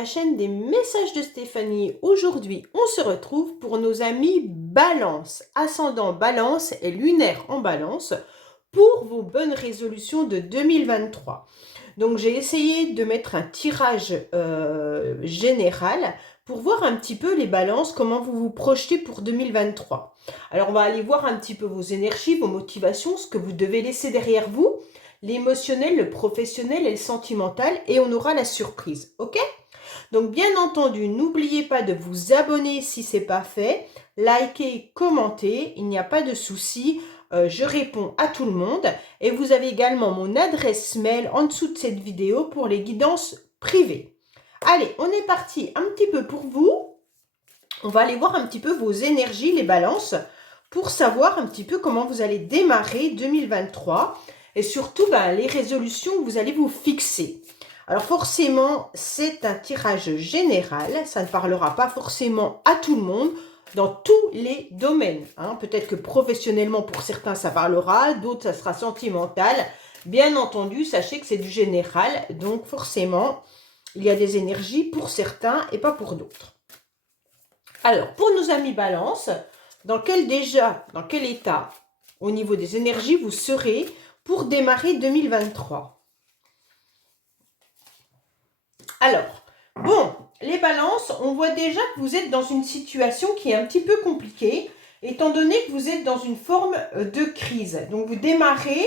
la chaîne des messages de Stéphanie. Aujourd'hui, on se retrouve pour nos amis Balance, ascendant Balance et lunaire en Balance, pour vos bonnes résolutions de 2023. Donc j'ai essayé de mettre un tirage général pour voir un petit peu les balances, comment vous vous projetez pour 2023. Alors on va aller voir un petit peu vos énergies, vos motivations, ce que vous devez laisser derrière vous, l'émotionnel, le professionnel et le sentimental, et on aura la surprise, ok? Donc bien entendu, n'oubliez pas de vous abonner si ce n'est pas fait, liker, commenter, il n'y a pas de souci, je réponds à tout le monde. Et vous avez également mon adresse mail en dessous de cette vidéo pour les guidances privées. Allez, on est parti un petit peu pour vous. On va aller voir un petit peu vos énergies, les balances, pour savoir un petit peu comment vous allez démarrer 2023 et surtout les résolutions que vous allez vous fixer. Alors forcément, c'est un tirage général, ça ne parlera pas forcément à tout le monde dans tous les domaines. Peut-être que professionnellement, pour certains, ça parlera, d'autres, ça sera sentimental. Bien entendu, sachez que c'est du général, donc forcément, il y a des énergies pour certains et pas pour d'autres. Alors, pour nos amis Balance, dans quel état, au niveau des énergies, vous serez pour démarrer 2023? Alors, bon, les balances, on voit déjà que vous êtes dans une situation qui est un petit peu compliquée, étant donné que vous êtes dans une forme de crise. Donc, vous démarrez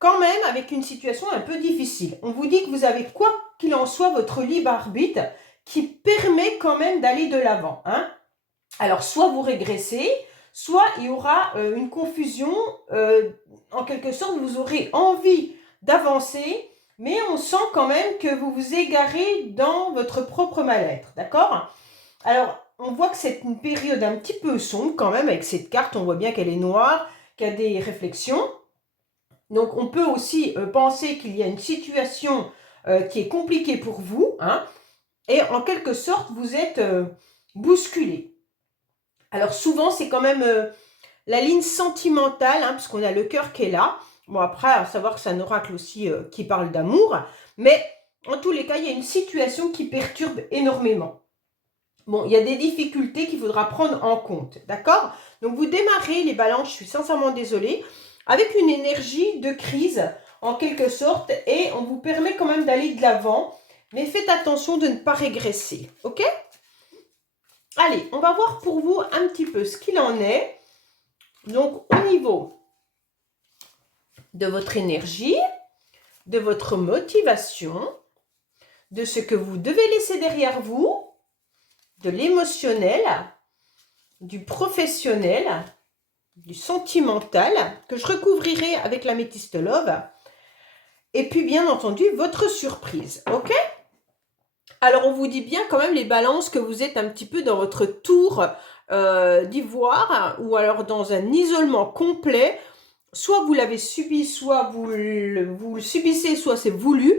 quand même avec une situation un peu difficile. On vous dit que vous avez, quoi qu'il en soit, votre libre arbitre qui permet quand même d'aller de l'avant. Alors, soit vous régressez, soit il y aura une confusion. En quelque sorte, vous aurez envie d'avancer, mais on sent quand même que vous vous égarez dans votre propre mal-être, d'accord? Alors, on voit que c'est une période un petit peu sombre quand même, avec cette carte, on voit bien qu'elle est noire, qu'il y a des réflexions. Donc, on peut aussi penser qu'il y a une situation qui est compliquée pour vous, et en quelque sorte, vous êtes bousculé. Alors, souvent, c'est quand même la ligne sentimentale, puisqu'on a le cœur qui est là. Bon, après, à savoir que c'est un oracle aussi qui parle d'amour. Mais en tous les cas, il y a une situation qui perturbe énormément. Bon, il y a des difficultés qu'il faudra prendre en compte, d'accord? Donc, vous démarrez les balances, je suis sincèrement désolée, avec une énergie de crise, en quelque sorte, et on vous permet quand même d'aller de l'avant, mais faites attention de ne pas régresser, ok? Allez, on va voir pour vous un petit peu ce qu'il en est. Donc, au niveau de votre énergie, de votre motivation, de ce que vous devez laisser derrière vous, de l'émotionnel, du professionnel, du sentimental, que je recouvrirai avec l'améthyste love, et puis bien entendu, votre surprise, ok? Alors, on vous dit bien quand même les balances que vous êtes un petit peu dans votre tour d'ivoire, ou alors dans un isolement complet. Soit vous l'avez subi, soit vous le subissez, soit c'est voulu.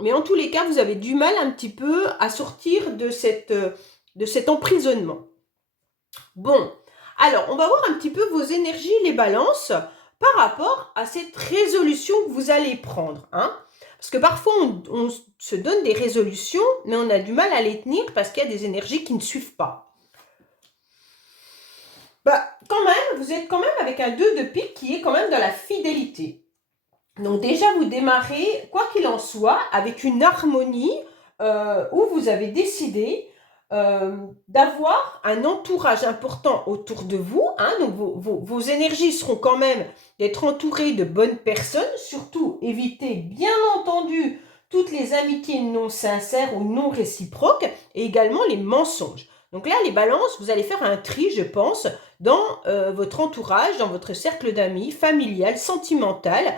Mais en tous les cas, vous avez du mal un petit peu à sortir de cet emprisonnement. Bon, alors, on va voir un petit peu vos énergies, les balances, par rapport à cette résolution que vous allez prendre. Parce que parfois, on se donne des résolutions, mais on a du mal à les tenir parce qu'il y a des énergies qui ne suivent pas. Quand même, vous êtes quand même avec un 2 de pique qui est quand même dans la fidélité. Donc déjà, vous démarrez, quoi qu'il en soit, avec une harmonie où vous avez décidé d'avoir un entourage important autour de vous. Donc vos énergies seront quand même d'être entourées de bonnes personnes. Surtout, évitez bien entendu toutes les amitiés non sincères ou non réciproques et également les mensonges. Donc là, les balances, vous allez faire un tri, je pense, dans votre entourage, dans votre cercle d'amis, familial, sentimental,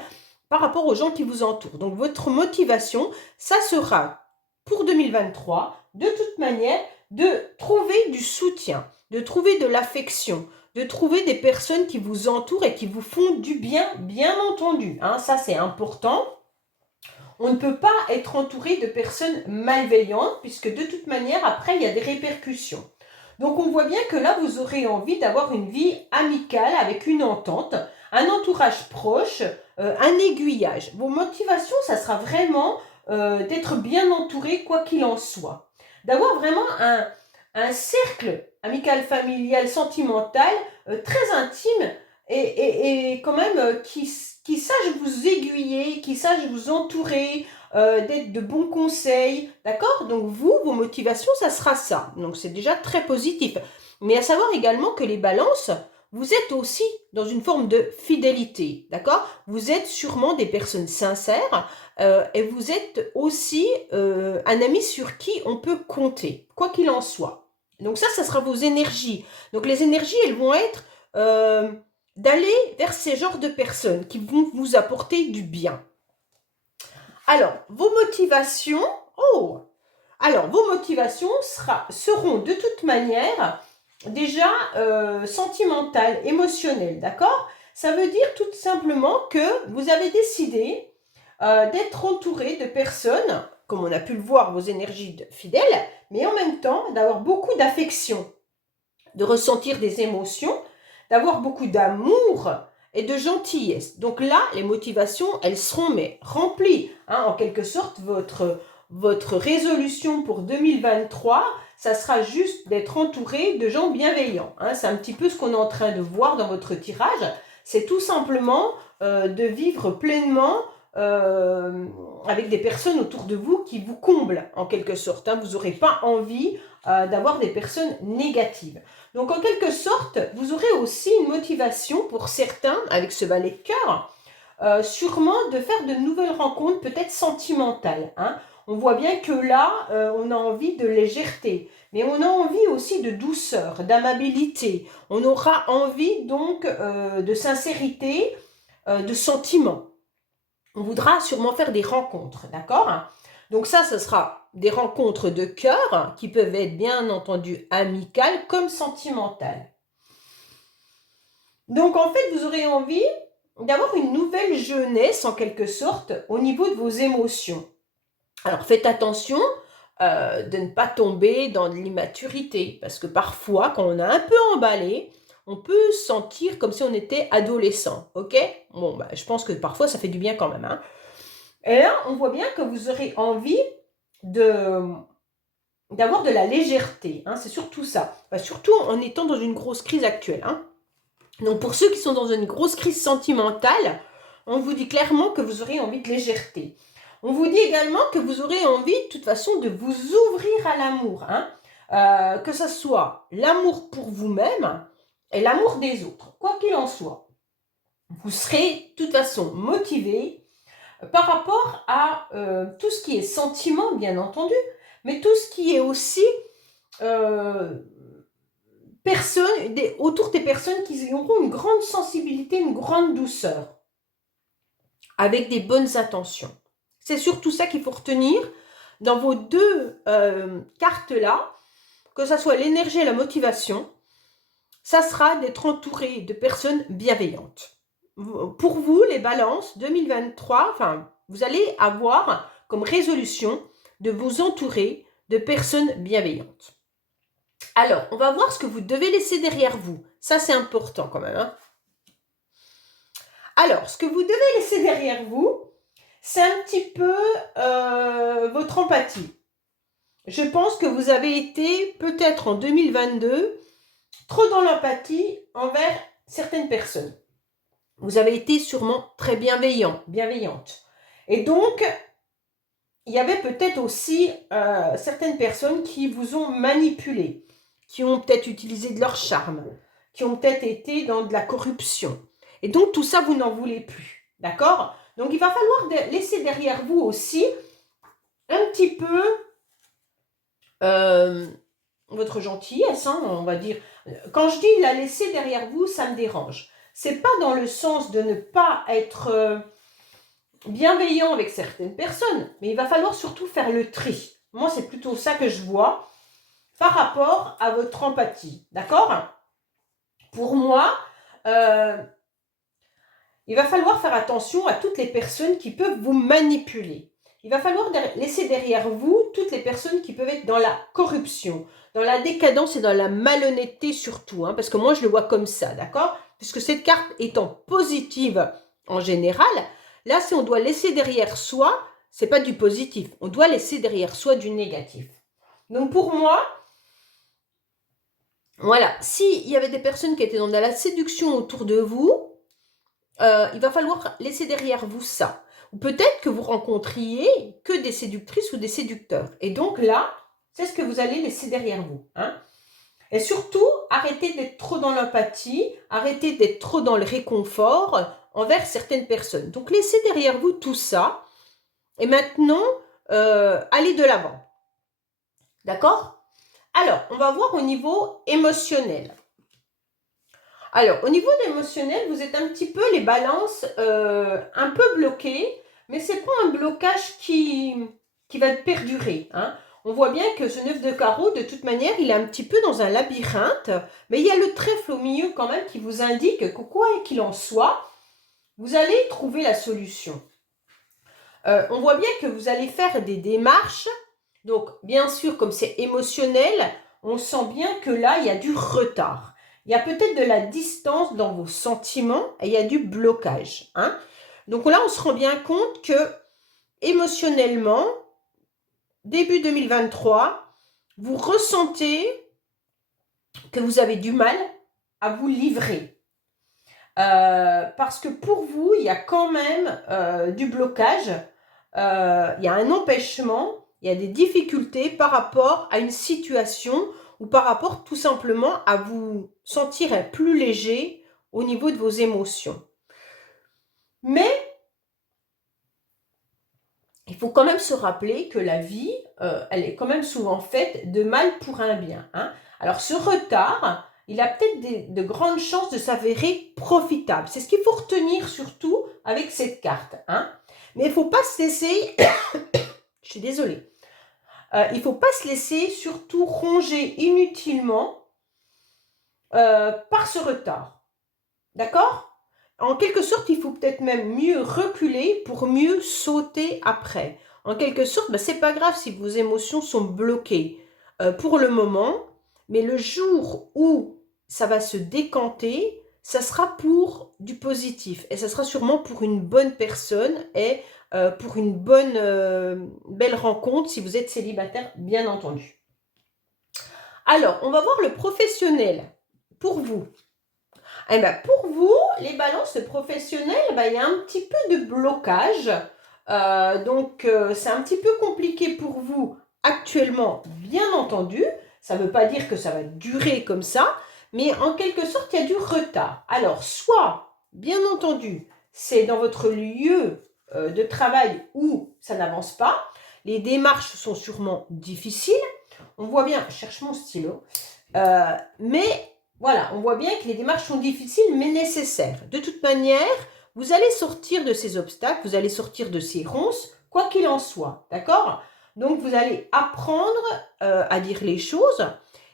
par rapport aux gens qui vous entourent. Donc, votre motivation, ça sera, pour 2023, de toute manière, de trouver du soutien, de trouver de l'affection, de trouver des personnes qui vous entourent et qui vous font du bien, bien entendu. Ça, c'est important. On ne peut pas être entouré de personnes malveillantes, puisque de toute manière, après, il y a des répercussions. Donc, on voit bien que là, vous aurez envie d'avoir une vie amicale avec une entente, un entourage proche, un aiguillage. Vos motivations, ça sera vraiment d'être bien entouré quoi qu'il en soit. D'avoir vraiment un cercle amical, familial, sentimental, très intime et quand même qui sache vous aiguiller, qui sache vous entourer, d'être de bons conseils, d'accord? Donc vous, vos motivations, ça sera ça. Donc c'est déjà très positif. Mais à savoir également que les balances, vous êtes aussi dans une forme de fidélité, d'accord? Vous êtes sûrement des personnes sincères et vous êtes aussi un ami sur qui on peut compter, quoi qu'il en soit. Donc ça sera vos énergies. Donc les énergies, elles vont être d'aller vers ces genres de personnes qui vont vous apporter du bien. Alors, vos motivations, vos motivations seront de toute manière déjà sentimentales, émotionnelles, d'accord? Ça veut dire tout simplement que vous avez décidé d'être entouré de personnes, comme on a pu le voir, vos énergies fidèles, mais en même temps d'avoir beaucoup d'affection, de ressentir des émotions, d'avoir beaucoup d'amour et de gentillesse. Donc là, les motivations, elles seront mais remplies. Hein, en quelque sorte, votre résolution pour 2023, ça sera juste d'être entouré de gens bienveillants. Hein. C'est un petit peu ce qu'on est en train de voir dans votre tirage. C'est tout simplement de vivre pleinement avec des personnes autour de vous qui vous comblent en quelque sorte. Hein. Vous n'aurez pas envie d'avoir des personnes négatives. Donc en quelque sorte, vous aurez aussi une motivation pour certains, avec ce valet de cœur, sûrement de faire de nouvelles rencontres, peut-être sentimentales. Hein. On voit bien que là, on a envie de légèreté, mais on a envie aussi de douceur, d'amabilité. On aura envie donc de sincérité, de sentiment. On voudra sûrement faire des rencontres, d'accord? Donc ça, ce sera des rencontres de cœur qui peuvent être bien entendu amicales comme sentimentales. Donc en fait, vous aurez envie d'avoir une nouvelle jeunesse en quelque sorte au niveau de vos émotions. Alors faites attention de ne pas tomber dans de l'immaturité parce que parfois, quand on a un peu emballé, on peut sentir comme si on était adolescent, ok? Bon, je pense que parfois ça fait du bien quand même, hein. Et là, on voit bien que vous aurez envie d'avoir de la légèreté. Hein, c'est surtout ça. Surtout en étant dans une grosse crise actuelle. Hein. Donc pour ceux qui sont dans une grosse crise sentimentale, on vous dit clairement que vous aurez envie de légèreté. On vous dit également que vous aurez envie de toute façon de vous ouvrir à l'amour. Hein, que ce soit l'amour pour vous-même et l'amour des autres. Quoi qu'il en soit. Vous serez de toute façon motivé par rapport à tout ce qui est sentiment, bien entendu, mais tout ce qui est aussi autour des personnes qui auront une grande sensibilité, une grande douceur, avec des bonnes intentions. C'est surtout ça qu'il faut retenir dans vos deux cartes-là, que ce soit l'énergie et la motivation, ça sera d'être entouré de personnes bienveillantes. Pour vous, les balances 2023, vous allez avoir comme résolution de vous entourer de personnes bienveillantes. Alors, on va voir ce que vous devez laisser derrière vous. Ça, c'est important quand même. Hein. Alors, ce que vous devez laisser derrière vous, c'est un petit peu votre empathie. Je pense que vous avez été, peut-être en 2022, trop dans l'empathie envers certaines personnes. Vous avez été sûrement très bienveillante. Et donc, il y avait peut-être aussi certaines personnes qui vous ont manipulé, qui ont peut-être utilisé de leur charme, qui ont peut-être été dans de la corruption. Et donc, tout ça, vous n'en voulez plus. D'accord? Donc, il va falloir laisser derrière vous aussi un petit peu votre gentillesse, hein, on va dire. Quand je dis la laisser derrière vous, ça me dérange. C'est pas dans le sens de ne pas être bienveillant avec certaines personnes, mais il va falloir surtout faire le tri. Moi, c'est plutôt ça que je vois par rapport à votre empathie. D'accord? Pour moi, il va falloir faire attention à toutes les personnes qui peuvent vous manipuler. Il va falloir laisser derrière vous toutes les personnes qui peuvent être dans la corruption, dans la décadence et dans la malhonnêteté surtout, hein, parce que moi je le vois comme ça, d'accord? Puisque cette carte étant positive en général, là si on doit laisser derrière soi c'est pas du positif. On doit laisser derrière soi du négatif. Donc pour moi, voilà, s'il y avait des personnes qui étaient dans de la séduction autour de vous, il va falloir laisser derrière vous ça. Ou peut-être que vous rencontriez que des séductrices ou des séducteurs. Et donc là, c'est ce que vous allez laisser derrière vous. Hein. Et surtout, arrêtez d'être trop dans l'empathie, arrêtez d'être trop dans le réconfort envers certaines personnes. Donc laissez derrière vous tout ça. Et maintenant, allez de l'avant. D'accord? Alors, on va voir au niveau émotionnel. Alors, au niveau émotionnel, vous êtes un petit peu les balances un peu bloquées, mais ce n'est pas un blocage qui va perdurer. Hein. On voit bien que ce 9 de carreau, de toute manière, il est un petit peu dans un labyrinthe, mais il y a le trèfle au milieu quand même qui vous indique que quoi qu'il en soit, vous allez trouver la solution. On voit bien que vous allez faire des démarches. Donc, bien sûr, comme c'est émotionnel, on sent bien que là, il y a du retard. Il y a peut-être de la distance dans vos sentiments et il y a du blocage. Hein. Donc là, on se rend bien compte que émotionnellement, début 2023, vous ressentez que vous avez du mal à vous livrer. Parce que pour vous, il y a quand même du blocage, il y a un empêchement, il y a des difficultés par rapport à une situation ou par rapport tout simplement à vous sentir plus léger au niveau de vos émotions. Mais il faut quand même se rappeler que la vie, elle est quand même souvent faite de mal pour un bien. Hein. Alors ce retard, il a peut-être de grandes chances de s'avérer profitable. C'est ce qu'il faut retenir surtout avec cette carte. Hein. Mais il ne faut pas se laisser, je suis désolée, il ne faut pas se laisser surtout ronger inutilement par ce retard. D'accord? En quelque sorte, il faut peut-être même mieux reculer pour mieux sauter après. En quelque sorte, c'est pas grave si vos émotions sont bloquées pour le moment, mais le jour où ça va se décanter, ça sera pour du positif et ça sera sûrement pour une bonne personne et pour une bonne, belle rencontre si vous êtes célibataire, bien entendu. Alors, on va voir le professionnel pour vous. Eh bien, pour vous, les balances professionnelles, il y a un petit peu de blocage. Donc, c'est un petit peu compliqué pour vous actuellement, bien entendu. Ça ne veut pas dire que ça va durer comme ça, mais en quelque sorte, il y a du retard. Alors, soit, bien entendu, c'est dans votre lieu de travail où ça n'avance pas. Les démarches sont sûrement difficiles. On voit bien, je cherche mon stylo, mais voilà, on voit bien que les démarches sont difficiles mais nécessaires. De toute manière, vous allez sortir de ces obstacles, vous allez sortir de ces ronces, quoi qu'il en soit, d'accord? Donc, vous allez apprendre à dire les choses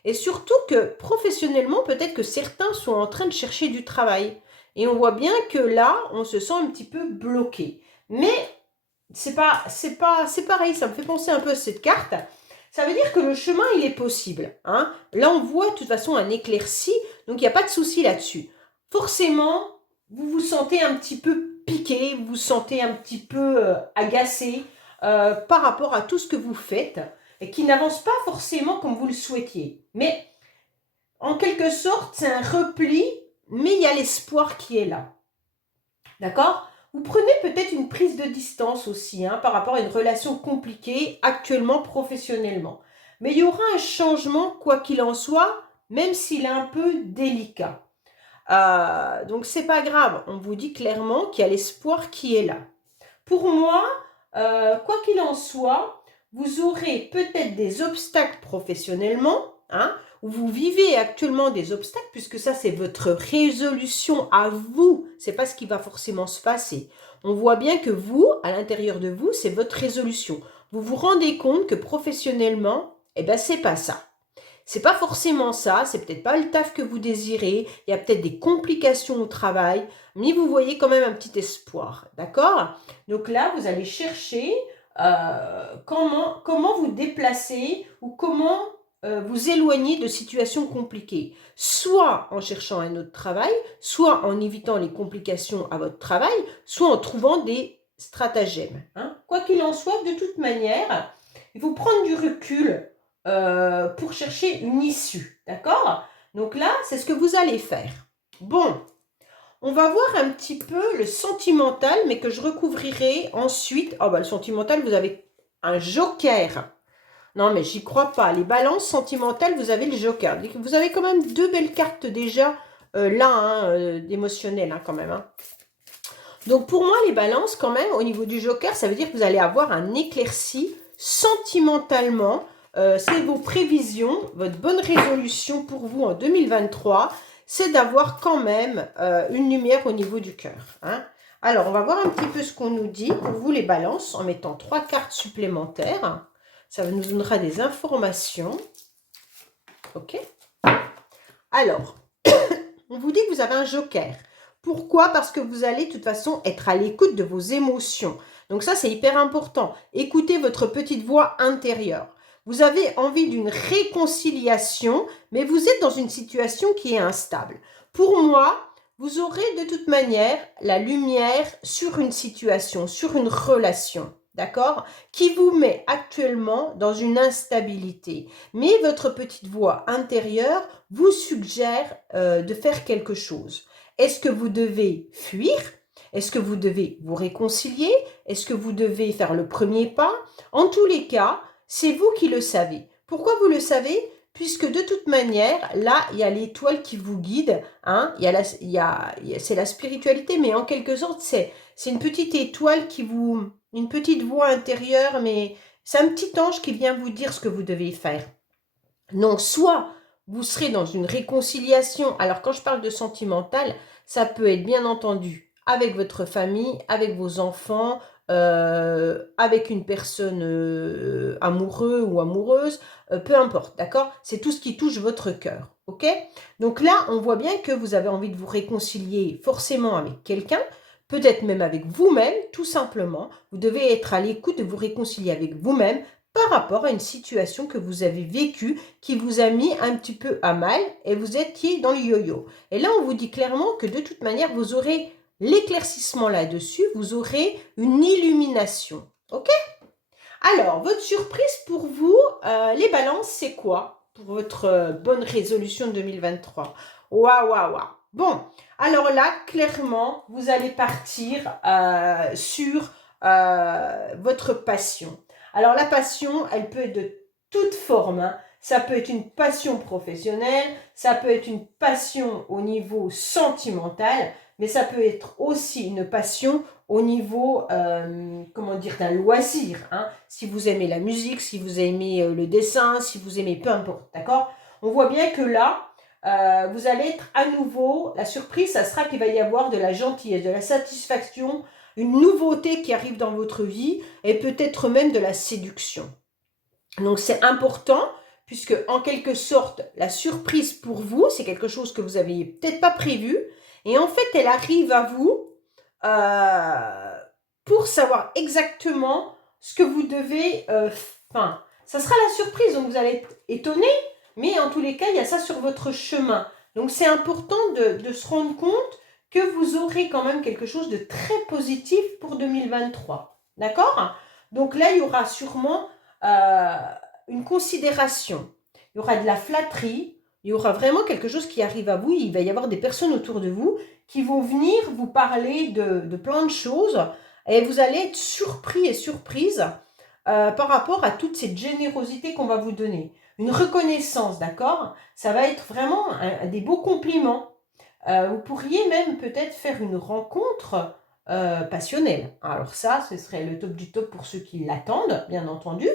et surtout que professionnellement, peut-être que certains sont en train de chercher du travail. Et on voit bien que là, on se sent un petit peu bloqué. Mais c'est pareil, ça me fait penser un peu à cette carte. Ça veut dire que le chemin, il est possible. Hein. Là, on voit de toute façon un éclairci, donc il n'y a pas de souci là-dessus. Forcément, vous vous sentez un petit peu piqué, vous vous sentez un petit peu agacé par rapport à tout ce que vous faites et qui n'avance pas forcément comme vous le souhaitiez. Mais en quelque sorte, c'est un repli, mais il y a l'espoir qui est là. D'accord ? Vous prenez peut-être une prise de distance aussi par rapport à une relation compliquée actuellement professionnellement. Mais il y aura un changement quoi qu'il en soit, même s'il est un peu délicat. Donc c'est pas grave, on vous dit clairement qu'il y a l'espoir qui est là. Pour moi, quoi qu'il en soit, vous aurez peut-être des obstacles professionnellement, où vous vivez actuellement des obstacles, puisque ça, c'est votre résolution à vous. Ce n'est pas ce qui va forcément se passer. On voit bien que vous, à l'intérieur de vous, c'est votre résolution. Vous vous rendez compte que professionnellement, c'est pas ça. C'est pas forcément ça, c'est peut-être pas le taf que vous désirez, il y a peut-être des complications au travail, mais vous voyez quand même un petit espoir, d'accord? Donc là, vous allez chercher comment vous déplacer ou comment vous éloigner de situations compliquées, soit en cherchant un autre travail, soit en évitant les complications à votre travail, soit en trouvant des stratagème. Hein. Quoi qu'il en soit, de toute manière, il faut prendre du recul pour chercher une issue. D'accord? Donc là, c'est ce que vous allez faire. Bon, on va voir un petit peu le sentimental, mais que je recouvrirai ensuite. Oh, bah, le sentimental, vous avez un joker. Non, mais j'y crois pas. Les balances sentimentales, vous avez le joker. Vous avez quand même 2 belles cartes déjà là, hein, d'émotionnel, hein, quand même. Hein. Donc, pour moi, les balances, quand même, au niveau du joker, ça veut dire que vous allez avoir un éclairci sentimentalement. C'est vos prévisions, votre bonne résolution pour vous en 2023, c'est d'avoir quand même une lumière au niveau du cœur. Hein. Alors, on va voir un petit peu ce qu'on nous dit pour vous, les balances, en mettant 3 cartes supplémentaires. Ça nous donnera des informations. Ok. Alors, on vous dit que vous avez un joker. Pourquoi? Parce que vous allez de toute façon être à l'écoute de vos émotions. Donc ça, c'est hyper important. Écoutez votre petite voix intérieure. Vous avez envie d'une réconciliation, mais vous êtes dans une situation qui est instable. Pour moi, vous aurez de toute manière la lumière sur une situation, sur une relation. D'accord? Qui vous met actuellement dans une instabilité. Mais votre petite voix intérieure vous suggère de faire quelque chose. Est-ce que vous devez fuir? Est-ce que vous devez vous réconcilier? Est-ce que vous devez faire le premier pas? En tous les cas, c'est vous qui le savez. Pourquoi vous le savez? Puisque de toute manière, là, il y a l'étoile qui vous guide. Hein? C'est la spiritualité, mais en quelque sorte, c'est une petite étoile qui vous... Une petite voix intérieure, mais c'est un petit ange qui vient vous dire ce que vous devez faire. Donc, soit vous serez dans une réconciliation. Alors, quand je parle de sentimental, ça peut être bien entendu avec votre famille, avec vos enfants, avec une personne amoureuse ou amoureuse, peu importe, d'accord? C'est tout ce qui touche votre cœur, ok? Donc là, on voit bien que vous avez envie de vous réconcilier forcément avec quelqu'un, peut-être même avec vous-même, tout simplement. Vous devez être à l'écoute de vous réconcilier avec vous-même par rapport à une situation que vous avez vécue, qui vous a mis un petit peu à mal et vous étiez dans le yo-yo. Et là, on vous dit clairement que de toute manière, vous aurez l'éclaircissement là-dessus, vous aurez une illumination. Ok? Alors, votre surprise pour vous, les balances, c'est quoi pour votre bonne résolution de 2023? Waouh, waouh, waouh. Bon, alors là, clairement, vous allez partir sur votre passion. Alors, la passion, elle peut être de toute forme. Hein. Ça peut être une passion professionnelle, ça peut être une passion au niveau sentimental, mais ça peut être aussi une passion au niveau, comment dire, d'un loisir. Hein. Si vous aimez la musique, si vous aimez le dessin, si vous aimez peu importe, d'accord? On voit bien que là, vous allez être à nouveau, la surprise, ça sera qu'il va y avoir de la gentillesse, de la satisfaction, une nouveauté qui arrive dans votre vie et peut-être même de la séduction. Donc c'est important puisque en quelque sorte, la surprise pour vous, c'est quelque chose que vous n'aviez peut-être pas prévu et en fait, elle arrive à vous pour savoir exactement ce que vous devez... Enfin, ça sera la surprise, donc vous allez être étonné, mais en tous les cas, il y a ça sur votre chemin. Donc c'est important de se rendre compte que vous aurez quand même quelque chose de très positif pour 2023. D'accord? Donc là, il y aura sûrement une considération. Il y aura de la flatterie. Il y aura vraiment quelque chose qui arrive à vous. Il va y avoir des personnes autour de vous qui vont venir vous parler de plein de choses. Et vous allez être surpris et surprise par rapport à toute cette générosité qu'on va vous donner. Une reconnaissance, d'accord? Ça va être vraiment des beaux compliments. Vous pourriez même peut-être faire une rencontre passionnelle. Alors ça, ce serait le top du top pour ceux qui l'attendent, bien entendu.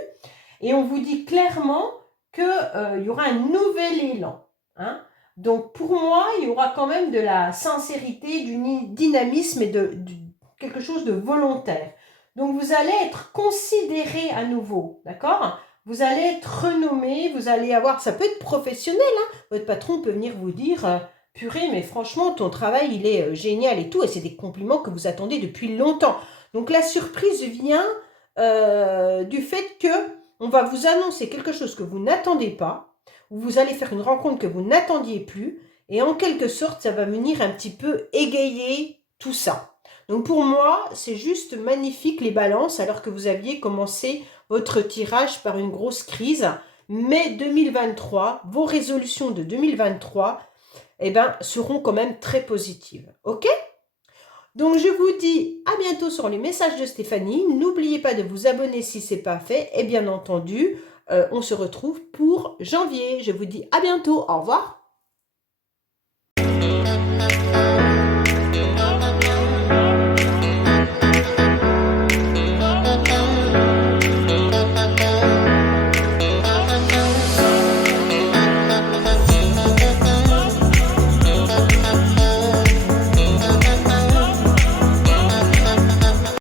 Et on vous dit clairement qu'il y aura un nouvel élan. Hein. Donc pour moi, il y aura quand même de la sincérité, du dynamisme et de quelque chose de volontaire. Donc vous allez être considéré à nouveau, d'accord? Vous allez être renommé, vous allez avoir, ça peut être professionnel, hein. Votre patron peut venir vous dire... Purée, mais franchement, ton travail, il est génial et tout. Et c'est des compliments que vous attendez depuis longtemps. Donc, la surprise vient du fait que on va vous annoncer quelque chose que vous n'attendez pas. Ou vous allez faire une rencontre que vous n'attendiez plus. Et en quelque sorte, ça va venir un petit peu égayer tout ça. Donc pour moi, c'est juste magnifique les balances, alors que vous aviez commencé votre tirage par une grosse crise. Mais 2023, vos résolutions de 2023, eh ben, seront quand même très positives. OK? Donc je vous dis à bientôt sur les messages de Stéphanie. N'oubliez pas de vous abonner si ce n'est pas fait. Et bien entendu, on se retrouve pour janvier. Je vous dis à bientôt. Au revoir.